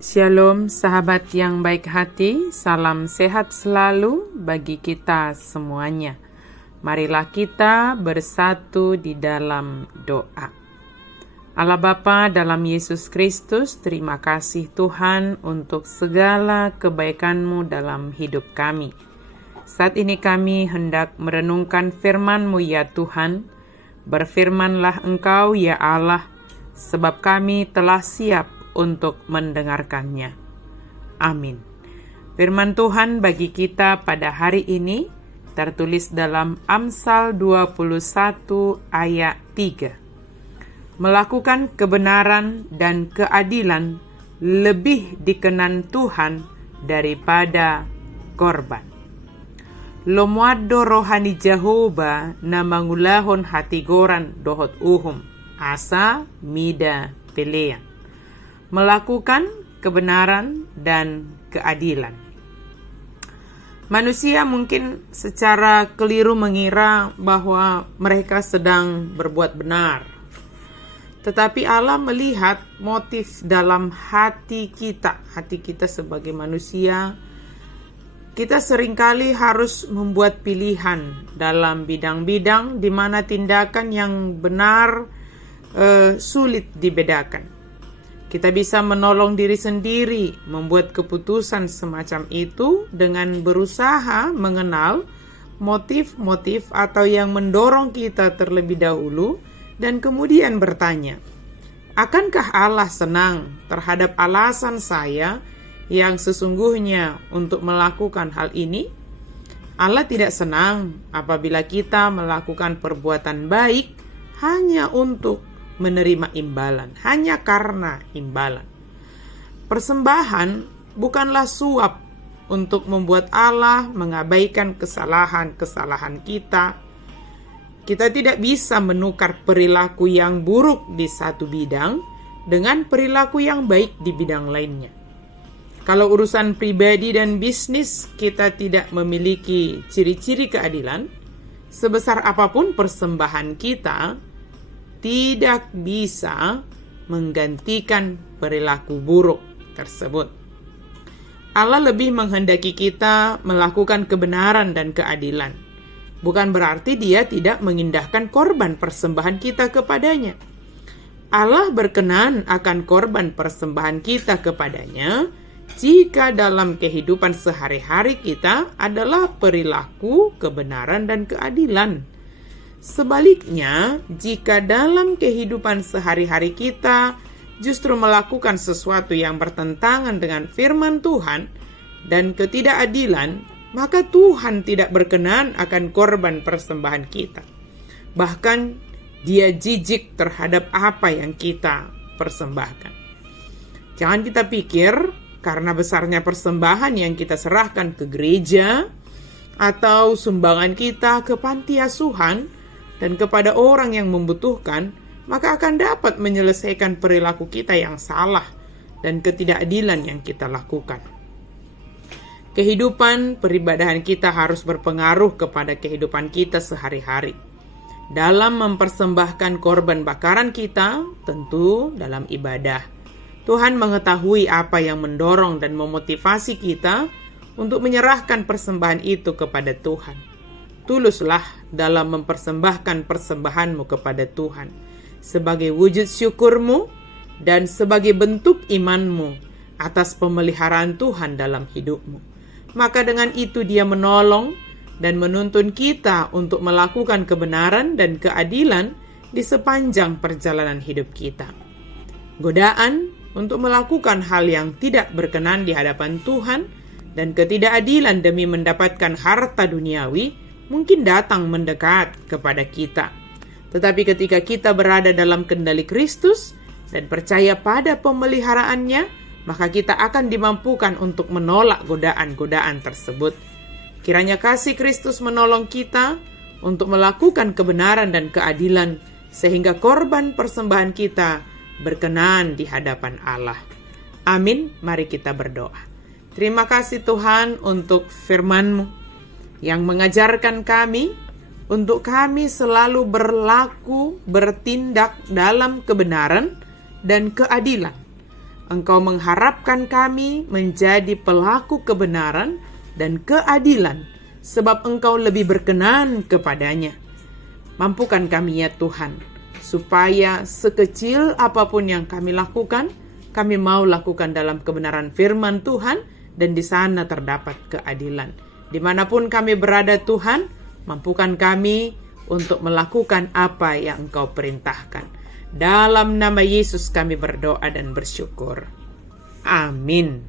Shalom sahabat yang baik hati, salam sehat selalu bagi kita semuanya. Marilah kita bersatu di dalam doa. Allah Bapa dalam Yesus Kristus, terima kasih Tuhan untuk segala kebaikan-Mu dalam hidup kami. Saat ini kami hendak merenungkan firman-Mu ya Tuhan. Berfirmanlah Engkau ya Allah, sebab kami telah siap untuk mendengarkannya. Amin. Firman Tuhan bagi kita pada hari ini tertulis dalam Amsal 21 ayat 3. Melakukan kebenaran dan keadilan lebih dikenan Tuhan daripada korban. Lomuado rohani Jehovah na mangulahon hatigoran dohot uhum asa mida pelean. Melakukan kebenaran dan keadilan. Manusia mungkin secara keliru mengira bahwa mereka sedang berbuat benar. Tetapi Allah melihat motif dalam hati kita sebagai manusia. Kita seringkali harus membuat pilihan dalam bidang-bidang di mana tindakan yang benar sulit dibedakan. Kita bisa menolong diri sendiri, membuat keputusan semacam itu dengan berusaha mengenal motif-motif atau yang mendorong kita terlebih dahulu dan kemudian bertanya, akankah Allah senang terhadap alasan saya yang sesungguhnya untuk melakukan hal ini? Allah tidak senang apabila kita melakukan perbuatan baik hanya untuk menerima imbalan, hanya karena imbalan. Persembahan bukanlah suap untuk membuat Allah mengabaikan kesalahan-kesalahan kita. Kita tidak bisa menukar perilaku yang buruk di satu bidang dengan perilaku yang baik di bidang lainnya. Kalau urusan pribadi dan bisnis kita tidak memiliki ciri-ciri keadilan, sebesar apapun persembahan kita tidak bisa menggantikan perilaku buruk tersebut. Allah lebih menghendaki kita melakukan kebenaran dan keadilan. Bukan berarti Dia tidak mengindahkan korban persembahan kita kepadanya. Allah berkenan akan korban persembahan kita kepadanya jika dalam kehidupan sehari-hari kita adalah perilaku kebenaran dan keadilan. Sebaliknya, jika dalam kehidupan sehari-hari kita justru melakukan sesuatu yang bertentangan dengan firman Tuhan dan ketidakadilan, maka Tuhan tidak berkenan akan korban persembahan kita. Bahkan, Dia jijik terhadap apa yang kita persembahkan. Jangan kita pikir karena besarnya persembahan yang kita serahkan ke gereja atau sumbangan kita ke panti asuhan dan kepada orang yang membutuhkan, maka akan dapat menyelesaikan perilaku kita yang salah dan ketidakadilan yang kita lakukan. Kehidupan peribadahan kita harus berpengaruh kepada kehidupan kita sehari-hari. Dalam mempersembahkan korban bakaran kita, tentu dalam ibadah. Tuhan mengetahui apa yang mendorong dan memotivasi kita untuk menyerahkan persembahan itu kepada Tuhan. Tuluslah dalam mempersembahkan persembahanmu kepada Tuhan sebagai wujud syukurmu dan sebagai bentuk imanmu atas pemeliharaan Tuhan dalam hidupmu. Maka dengan itu Dia menolong dan menuntun kita untuk melakukan kebenaran dan keadilan di sepanjang perjalanan hidup kita. Godaan untuk melakukan hal yang tidak berkenan di hadapan Tuhan dan ketidakadilan demi mendapatkan harta duniawi mungkin datang mendekat kepada kita. Tetapi ketika kita berada dalam kendali Kristus dan percaya pada pemeliharaannya, maka kita akan dimampukan untuk menolak godaan-godaan tersebut. Kiranya kasih Kristus menolong kita untuk melakukan kebenaran dan keadilan, sehingga korban persembahan kita berkenan di hadapan Allah. Amin. Mari kita berdoa. Terima kasih Tuhan untuk firman-Mu yang mengajarkan kami untuk kami selalu berlaku, bertindak dalam kebenaran dan keadilan. Engkau mengharapkan kami menjadi pelaku kebenaran dan keadilan, sebab Engkau lebih berkenan kepadanya. Mampukan kami ya Tuhan, supaya sekecil apapun yang kami lakukan, kami mau lakukan dalam kebenaran firman Tuhan, dan di sana terdapat keadilan. Dimanapun kami berada Tuhan, mampukan kami untuk melakukan apa yang Engkau perintahkan. Dalam nama Yesus kami berdoa dan bersyukur. Amin.